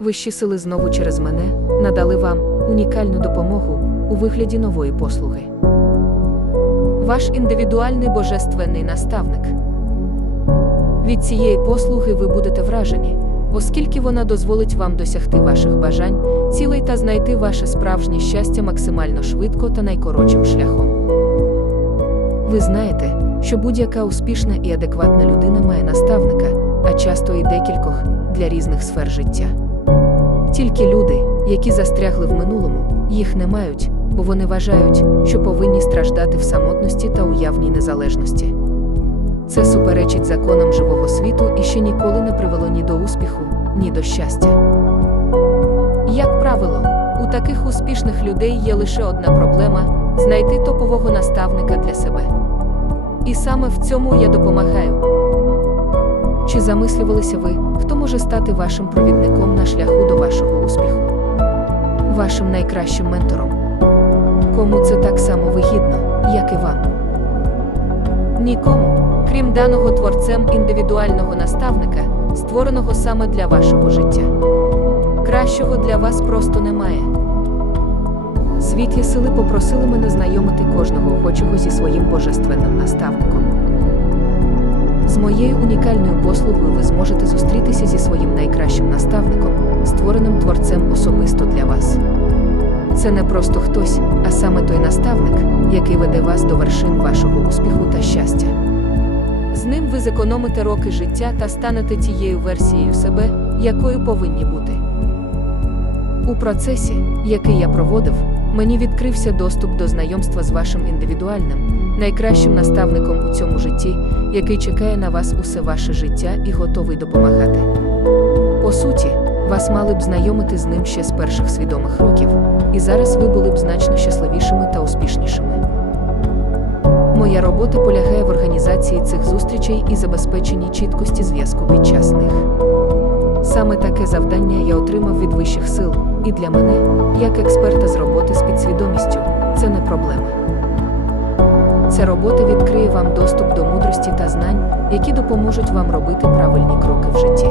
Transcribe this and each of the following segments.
Вищі сили знову через мене надали вам унікальну допомогу у вигляді нової послуги. Ваш індивідуальний божественний наставник. Від цієї послуги ви будете вражені, оскільки вона дозволить вам досягти ваших бажань, цілей та знайти ваше справжнє щастя максимально швидко та найкоротшим шляхом. Ви знаєте, що будь-яка успішна і адекватна людина має наставника, а часто і декількох для різних сфер життя. Тільки люди, які застрягли в минулому, їх не мають, бо вони вважають, що повинні страждати в самотності та уявній незалежності. Це суперечить законам живого світу і ще ніколи не привело ні до успіху, ні до щастя. Як правило, у таких успішних людей є лише одна проблема знайти топового наставника для себе. І саме в цьому я допомагаю. Чи замислювалися ви, хто може стати вашим провідником на шляху до вашого успіху? Вашим найкращим ментором? Кому це так само вигідно, як і вам? Нікому, крім даного творцем індивідуального наставника, створеного саме для вашого життя. Кращого для вас просто немає. Світлі сили попросили мене знайомити кожного охочого зі своїм божественним наставником. З моєю унікальною послугою ви зможете зустрітися зі своїм найкращим наставником, створеним творцем особисто для вас. Це не просто хтось, а саме той наставник, який веде вас до вершин вашого успіху та щастя. З ним ви зекономите роки життя та станете тією версією себе, якою повинні бути. У процесі, який я проводив, мені відкрився доступ до знайомства з вашим індивідуальним, найкращим наставником у цьому житті, який чекає на вас усе ваше життя і готовий допомагати. По суті, вас мали б знайомити з ним ще з перших свідомих років, і зараз ви були б значно щасливішими та успішнішими. Моя робота полягає в організації цих зустрічей і забезпеченні чіткості зв'язку під час них. Саме таке завдання я отримав від вищих сил, і для мене, як експерта з роботи з підсвідомістю, це не проблема. Ця робота відкриє вам доступ до мудрості та знань, які допоможуть вам робити правильні кроки в житті.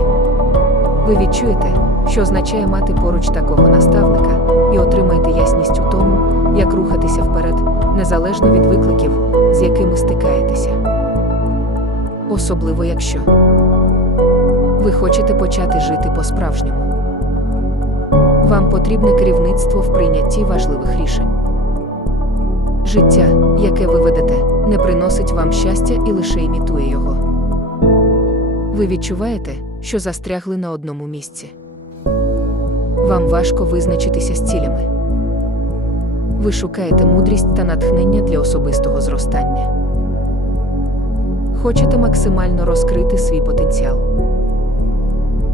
Ви відчуєте, що означає мати поруч такого наставника, і отримаєте ясність у тому, як рухатися вперед, незалежно від викликів, з якими стикаєтеся. Особливо якщо ви хочете почати жити по-справжньому. Вам потрібне керівництво в прийнятті важливих рішень. Життя, яке ви ведете, не приносить вам щастя і лише імітує його. Ви відчуваєте, що застрягли на одному місці. Вам важко визначитися з цілями. Ви шукаєте мудрість та натхнення для особистого зростання. Хочете максимально розкрити свій потенціал.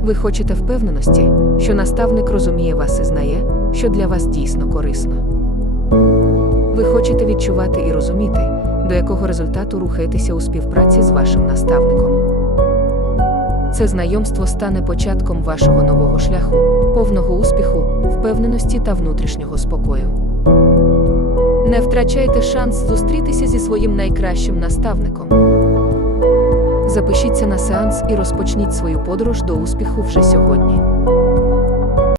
Ви хочете впевненості, що наставник розуміє вас і знає, що для вас дійсно корисно. Ви хочете відчувати і розуміти, до якого результату рухаєтеся у співпраці з вашим наставником. Це знайомство стане початком вашого нового шляху, повного успіху, впевненості та внутрішнього спокою. Не втрачайте шанс зустрітися зі своїм найкращим наставником. Запишіться на сеанс і розпочніть свою подорож до успіху вже сьогодні.